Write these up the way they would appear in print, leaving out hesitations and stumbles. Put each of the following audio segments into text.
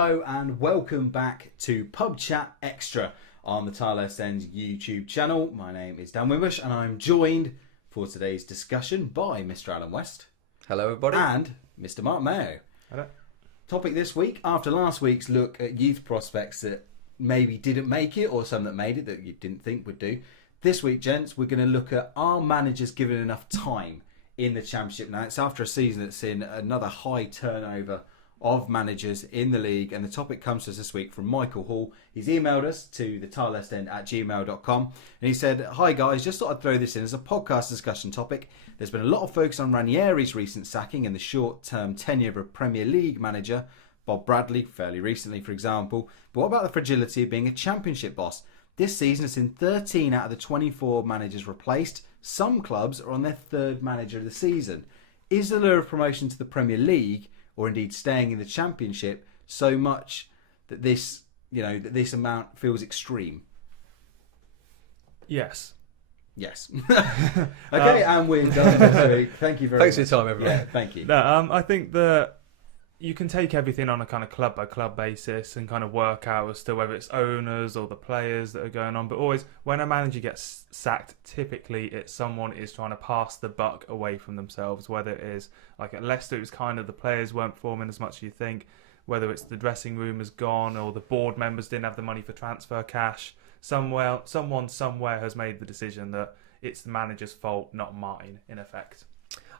Hello and welcome back to Pubchat Extra on the Tilehurst YouTube channel. My name is Dan Wimb and I'm joined for today's discussion by Mr. Alan West. Hello everybody. And Mr. Mark Mayo. Hello. Topic this week, after last week's look at youth prospects that maybe didn't make it or some that made it that you didn't think would do. This week, gents, we're going to look at are managers given enough time in the Championship. Now, it's after a season that's in another high turnover of managers in the league, and the topic comes to us this week from Michael Hall. He's emailed us to thetilehurstend@gmail.com and he said, "Hi guys, just thought I'd throw this in as a podcast discussion topic. There's been a lot of focus on Ranieri's recent sacking and the short-term tenure of a Premier League manager, Bob Bradley, fairly recently for example, but what about the fragility of being a Championship boss? This season has seen 13 out of the 24 managers replaced. Some clubs are on their third manager of the season. Is the lure of promotion to the Premier League, or indeed staying in the Championship, so much that this amount feels extreme?" Yes. Yes. Okay, and we're done this week. Thank you very much. Thanks for your time, everyone. Yeah, thank you. No, I think that you can take everything on a kind of club by club basis and kind of work out as to whether it's owners or the players that are going on. But always, when a manager gets sacked, typically it's someone is trying to pass the buck away from themselves. Whether it is like at Leicester, it was kind of the players weren't performing as much as you think. Whether it's the dressing room has gone or the board members didn't have the money for transfer cash. Someone somewhere has made the decision that it's the manager's fault, not mine, in effect.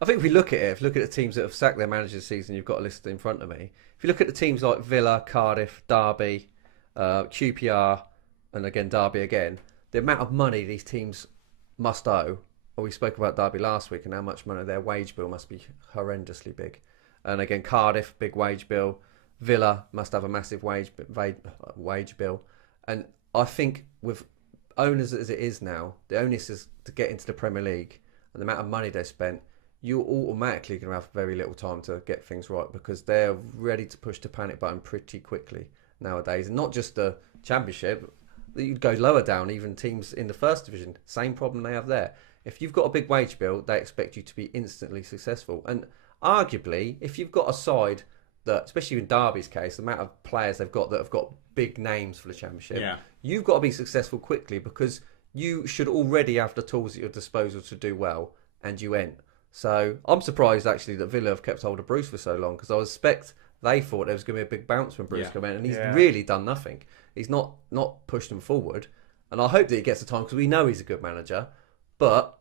I think if we look at it, if you look at the teams that have sacked their managers this season, you've got a list in front of me. If you look at the teams like Villa, Cardiff, Derby, QPR, and again Derby again, the amount of money these teams must owe. Well, we spoke about Derby last week and how much money their wage bill must be horrendously big. And again, Cardiff, big wage bill. Villa must have a massive wage bill. And I think with owners as it is now, the onus is to get into the Premier League and the amount of money they spent, you're automatically going to have very little time to get things right because they're ready to push the panic button pretty quickly nowadays. And not just the Championship, you go lower down, even teams in the First Division, same problem they have there. If you've got a big wage bill, they expect you to be instantly successful. And arguably, if you've got a side that, especially in Derby's case, the amount of players they've got that have got big names for the Championship, you've got to be successful quickly because you should already have the tools at your disposal to do well, and you ain't. So I'm surprised actually that Villa have kept hold of Bruce for so long because I suspect they thought there was going to be a big bounce when Bruce came in, and he's really done nothing. He's not pushed them forward, and I hope that he gets the time because we know he's a good manager. But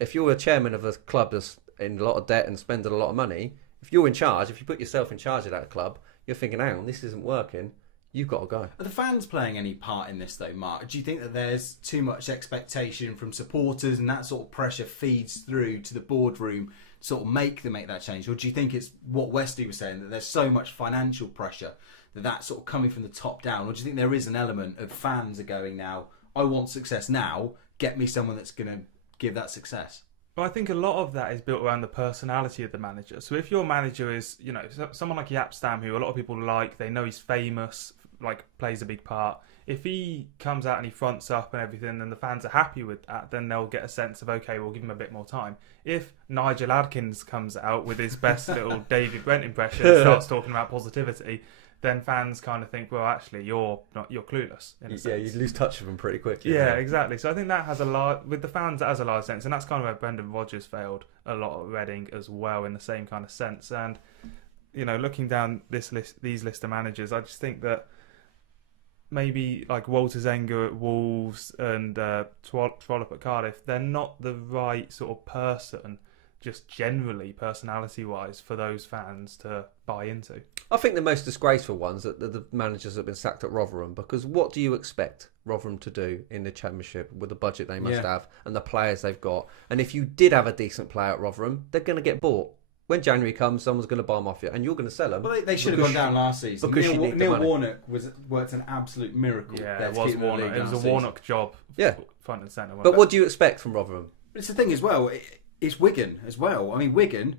if you're a chairman of a club that's in a lot of debt and spending a lot of money, if you're in charge, if you put yourself in charge of that club, you're thinking, hang on, this isn't working. You've got to go. Are the fans playing any part in this though, Mark? Do you think that there's too much expectation from supporters and that sort of pressure feeds through to the boardroom to sort of make that change? Or do you think it's what Westy was saying, that there's so much financial pressure that that's sort of coming from the top down? Or do you think there is an element of fans are going now, I want success now, get me someone that's going to give that success? Well, I think a lot of that is built around the personality of the manager. So if your manager is, someone like Yapstam, who a lot of people like, they know he's famous, like plays a big part. If he comes out and he fronts up and everything, and the fans are happy with that, then they'll get a sense of, okay, we'll give him a bit more time. If Nigel Adkins comes out with his best little David Brent impression and starts talking about positivity, then fans kind of think, well, actually, you're clueless. In a sense. You lose touch with them pretty quickly. Yeah, exactly. So I think that has a lot with the fans. That has a lot of sense, and that's kind of where Brendan Rodgers failed a lot at Reading as well, in the same kind of sense. And looking down these list of managers, I just think that maybe like Walter Zenga at Wolves and Trollope at Cardiff, they're not the right sort of person, just generally personality-wise, for those fans to buy into. I think the most disgraceful ones are the managers that have been sacked at Rotherham, because what do you expect Rotherham to do in the Championship with the budget they must have and the players they've got? And if you did have a decent player at Rotherham, they're going to get bought. When January comes, someone's going to buy them off you, and you're going to sell them. Well, they should have gone down last season. Because Neil Warnock worked an absolute miracle. Yeah, it was Warnock. It was a Warnock job. Yeah, front and centre. But what do you expect from Rotherham? But it's the thing as well. It's Wigan as well. I mean, Wigan,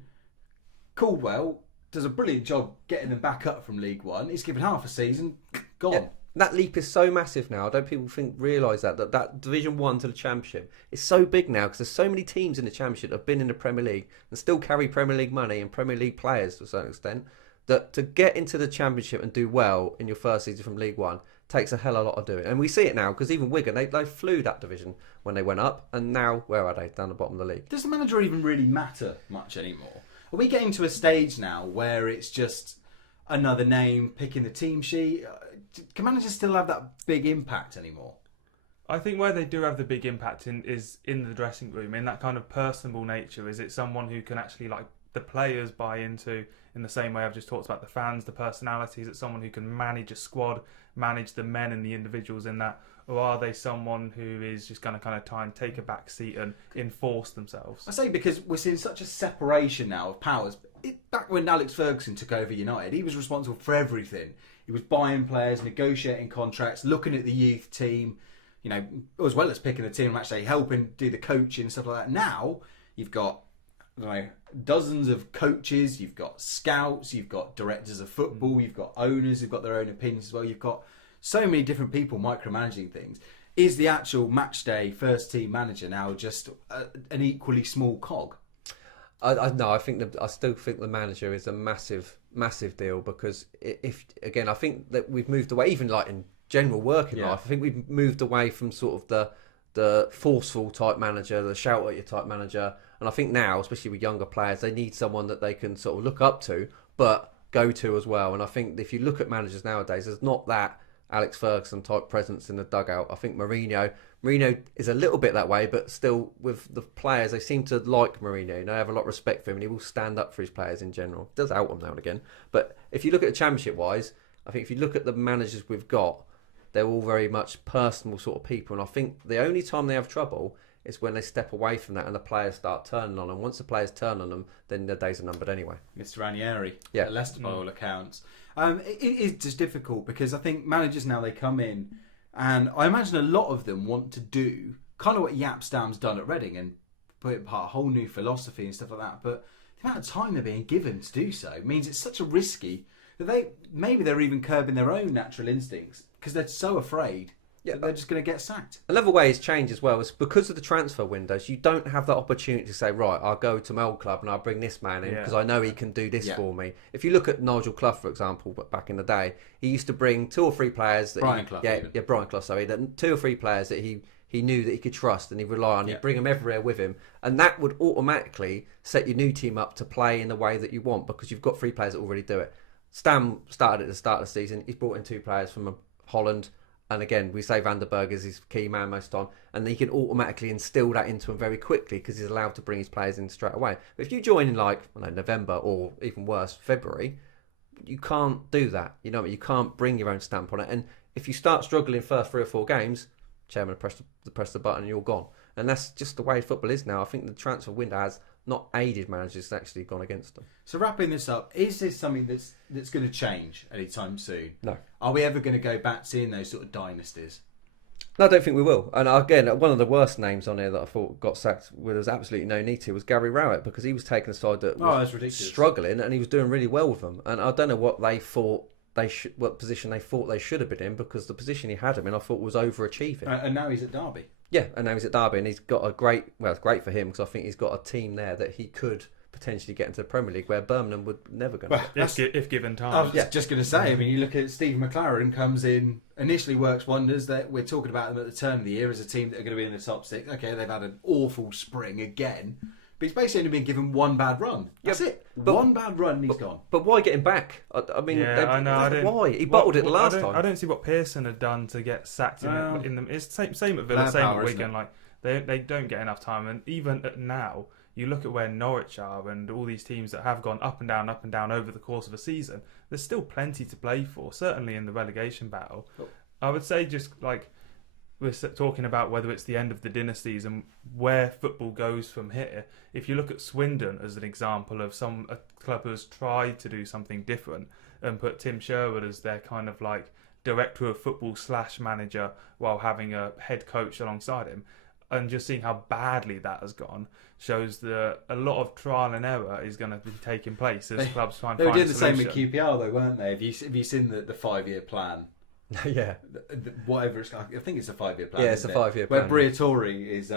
Caldwell does a brilliant job getting them back up from League One. He's given half a season, gone. Yeah. That leap is so massive now. I don't people realise that Division 1 to the Championship is so big now because there's so many teams in the Championship that have been in the Premier League and still carry Premier League money and Premier League players to a certain extent that to get into the Championship and do well in your first season from League One takes a hell of a lot of doing. And we see it now, because even Wigan, they flew that division when they went up, and now, where are they? Down the bottom of the league. Does the manager even really matter much anymore? Are we getting to a stage now where it's just another name picking the team sheet? Can managers still have that big impact anymore? I think where they do have the big impact is in the dressing room, in that kind of personable nature. Is it someone who can actually, like, the players buy into, in the same way I've just talked about the fans, the personalities? It's someone who can manage a squad, manage the men and the individuals in that, or are they someone who is just going to kind of try and take a back seat and enforce themselves? I say because we're seeing such a separation now of powers. Back when Alex Ferguson took over United, he was responsible for everything. He was buying players, negotiating contracts, looking at the youth team, you know, as well as picking the team, actually helping do the coaching and stuff like that. Now you've got, I don't know, dozens of coaches, you've got scouts, you've got directors of football, you've got owners who've got their own opinions as well. You've got so many different people micromanaging things. Is the actual match day first team manager now just an equally small cog? I think I still think the manager is a massive deal, because if again, I think that we've moved away, even like in general working life, I think we've moved away from sort of the forceful type manager, the shout at you type manager. And I think now, especially with younger players, they need someone that they can sort of look up to, but go to as well. And I think if you look at managers nowadays, there's not that Alex Ferguson type presence in the dugout. I think Mourinho is a little bit that way, but still with the players, they seem to like Mourinho. They have a lot of respect for him, and he will stand up for his players in general. He does out them now and again. But if you look at the Championship wise, I think if you look at the managers we've got, they're all very much personal sort of people. And I think the only time they have trouble is when they step away from that and the players start turning on them. Once the players turn on them, then their days are numbered anyway. Mr. Ranieri, yeah, Leicester by all accounts. It is just difficult because I think managers now, they come in, and I imagine a lot of them want to do kind of what Yapstam's done at Reading and put in part a whole new philosophy and stuff like that. But the amount of time they're being given to do so means it's such a risky that they're even curbing their own natural instincts because they're so afraid. Yeah, they're just going to get sacked. Another way it's changed as well is because of the transfer windows. You don't have that opportunity to say, right, I'll go to my old club and I'll bring this man in because I know he can do this for me. If you look at Nigel Clough, for example, back in the day, he used to bring 2 or 3 players that Brian Clough, Brian Clough, sorry, that 2 or 3 players that he knew that he could trust and he'd rely on. He'd bring them everywhere with him, and that would automatically set your new team up to play in the way that you want because you've got 3 players that already do it. Stam started at the start of the season. He's brought in 2 players from Holland. And again, we say Van der Berg is his key man most of the time. And he can automatically instill that into him very quickly because he's allowed to bring his players in straight away. But if you join in November or even worse, February, you can't do that. You know what I mean? You can't bring your own stamp on it. And if you start struggling first 3 or 4 games, chairman will press the button and you're gone. And that's just the way football is now. I think the transfer window has not aided managers, it's actually gone against them. So wrapping this up, is this something that's going to change anytime soon? No. Are we ever going to go back seeing those sort of dynasties? No, I don't think we will. And again, one of the worst names on here that I thought got sacked where there was absolutely no need to was Gary Rowett, because he was taking a side that was struggling and he was doing really well with them. And I don't know what they thought what position they thought they should have been in, because the position he had him in I thought was overachieving. And now he's at Derby. Yeah, and now he's at Derby, and he's got it's great for him because I think he's got a team there that he could potentially get into the Premier League where Birmingham would never go. Well, if given time. I was just going to say, I mean, you look at Stephen McLaren, comes in, initially works wonders. That we're talking about them at the turn of the year as a team that are going to be in the top 6. Okay, they've had an awful spring again, but he's basically only been given one bad run. That's it. One bad run and he's gone. But why get him back? I mean, I know. Why? He bottled it the last time. I don't see what Pearson had done to get sacked in them. It's same at Villa, same at Wigan. Like they don't get enough time, and even now. You look at where Norwich are and all these teams that have gone up and down over the course of a season, there's still plenty to play for, certainly in the relegation battle. Oh. I would say just like we're talking about whether it's the end of the dynasties and where football goes from here. If you look at Swindon as an example of a club who has tried to do something different and put Tim Sherwood as their kind of like director of football / manager while having a head coach alongside him, and just seeing how badly that has gone shows that a lot of trial and error is going to be taking place as clubs try and find a solution. They were doing the same with QPR though, weren't they? Have you seen the 5-year plan? Yeah. Whatever it's, I think it's a 5-year plan. Yeah, it's a 5-year plan. Where Briatore is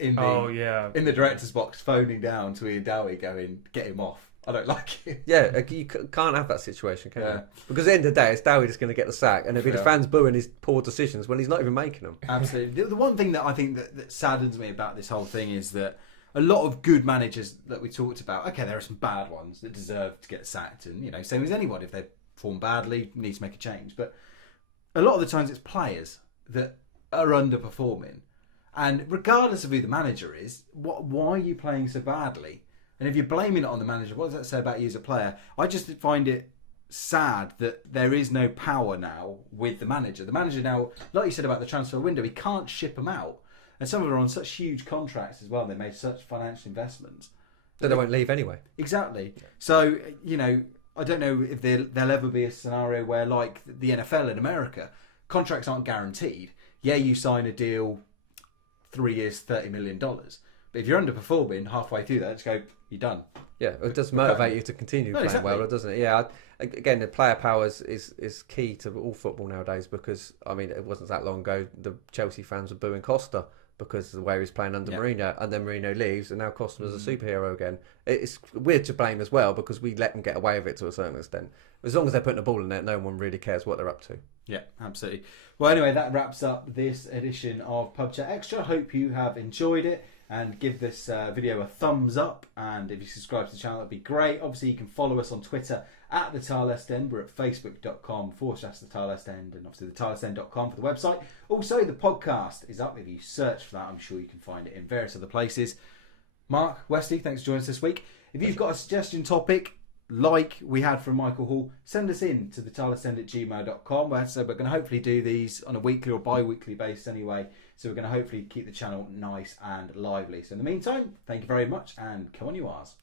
in the director's box phoning down to Ian Dowie going, get him off. I don't like it. Yeah, you can't have that situation, can Yeah. you? Because at the end of the day, it's Dowie just going to get the sack, and it'll be the Yeah. fans booing his poor decisions when he's not even making them. Absolutely. The one thing that I think that saddens me about this whole thing is that a lot of good managers that we talked about, okay, there are some bad ones that deserve to get sacked, and same as anyone, if they perform badly, need to make a change. But a lot of the times it's players that are underperforming, and regardless of who the manager is, why are you playing so badly? And if you're blaming it on the manager, what does that say about you as a player? I just find it sad that there is no power now with the manager. The manager now, like you said about the transfer window, he can't ship them out. And some of them are on such huge contracts as well. They made such financial investments. That they won't leave anyway. Exactly. So, I don't know if there'll ever be a scenario where, like the NFL in America, contracts aren't guaranteed. Yeah, you sign a deal, 3 years, $30 million. But if you're underperforming halfway through that, just go, you're done. Yeah, it does motivate you to continue playing exactly. well, doesn't it? Yeah, again, the player power is key to all football nowadays because, I mean, it wasn't that long ago the Chelsea fans were booing Costa because of the way he was playing under Mourinho, and then Mourinho leaves, and now Costa was a superhero again. It's weird to blame as well because we let them get away with it to a certain extent. As long as they're putting the ball in it, no one really cares what they're up to. Yeah, absolutely. Well, anyway, that wraps up this edition of Pubchat Extra. Hope you have enjoyed it. And give this video a thumbs up, and if you subscribe to the channel, that'd be great. Obviously, you can follow us on Twitter at the Tilehurst End. We're at facebook.com/the Tilehurst End, and obviously the tilehurstend.com for the website. Also, the podcast is up. If you search for that, I'm sure you can find it in various other places. Mark, Westy, thanks for joining us this week. If you've got a suggestion topic like we had from Michael Hall, send us in to the tilehurstend@gmail.com. So we're going to hopefully do these on a weekly or bi-weekly basis anyway. So we're going to hopefully keep the channel nice and lively. So in the meantime, thank you very much, and come on you R's.